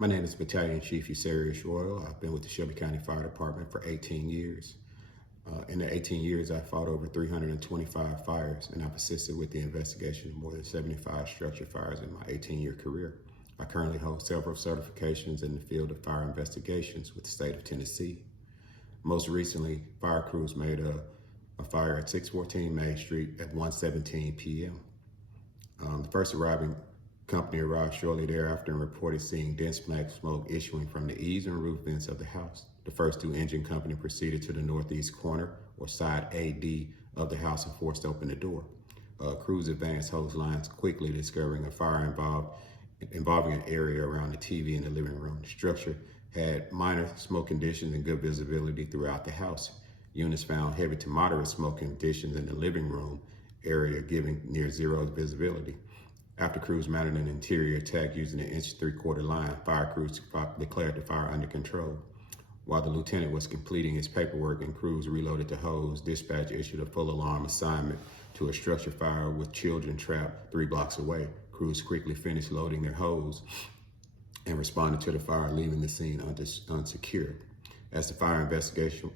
My name is Battalion Chief Usarius Royal. I've been with the Shelby County Fire Department for 18 years. In the 18 years, I fought over 325 fires, and I've assisted with the investigation of more than 75 structure fires in my 18-year career. I currently hold several certifications in the field of fire investigations with the state of Tennessee. Most recently, fire crews made a fire at 614 Main Street at 1:17 p.m. The first arriving company arrived shortly thereafter and reported seeing dense black smoke issuing from the eaves and roof vents of the house. The first two engine company proceeded to the northeast corner or side AD of the house and forced open the door. Crews advanced hose lines quickly, discovering a fire involving an area around the TV in the living room. The structure had minor smoke conditions and good visibility throughout the house. Units found heavy to moderate smoke conditions in the living room area, giving near zero visibility. After crews mounted an interior attack using an 1 3/4 line, fire crews declared the fire under control. While the lieutenant was completing his paperwork and crews reloaded the hose, dispatch issued a full alarm assignment to a structure fire with children trapped 3 blocks away. Crews quickly finished loading their hose and responded to the fire, leaving the scene unsecured. As the fire investigator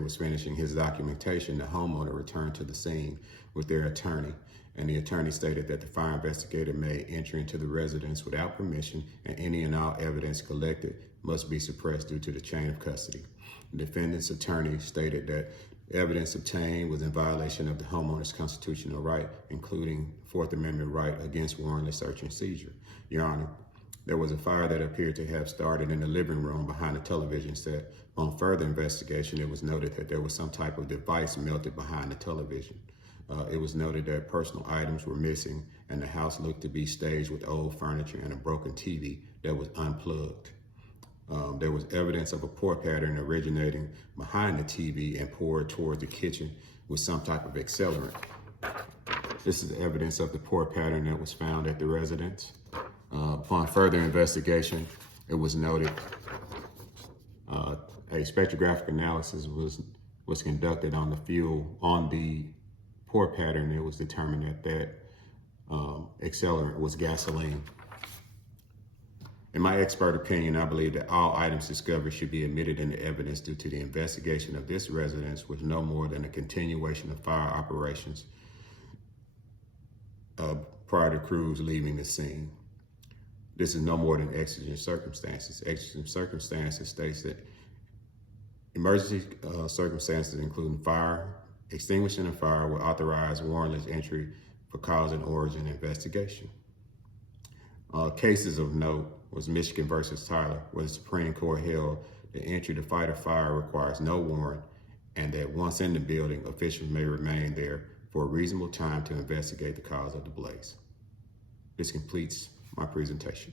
was finishing his documentation, the homeowner returned to the scene with their attorney, and the attorney stated that the fire investigator made entry into the residence without permission, and any and all evidence collected must be suppressed due to the chain of custody. The defendant's attorney stated that evidence obtained was in violation of the homeowner's constitutional right, including Fourth Amendment right against warrantless search and seizure. Your Honor, there was a fire that appeared to have started in the living room behind the television set. On further investigation, it was noted that there was some type of device melted behind the television. It was noted that personal items were missing, and the house looked to be staged with old furniture and a broken TV that was unplugged. There was evidence of a pour pattern originating behind the TV and poured towards the kitchen with some type of accelerant. This is evidence of the pour pattern that was found at the residence. Upon further investigation, it was noted a spectrographic analysis was conducted on the fuel on the pour pattern. It was determined that accelerant was gasoline. In my expert opinion, I believe that all items discovered should be admitted into evidence due to the investigation of this residence was no more than a continuation of fire operations prior to crews leaving the scene. This is no more than exigent circumstances. Exigent circumstances states that emergency circumstances including fire, extinguishing a fire will authorize warrantless entry for cause and origin investigation. Cases of note was Michigan versus Tyler, where the Supreme Court held that entry to fight a fire requires no warrant, and that once in the building, officials may remain there for a reasonable time to investigate the cause of the blaze. This completes my presentation.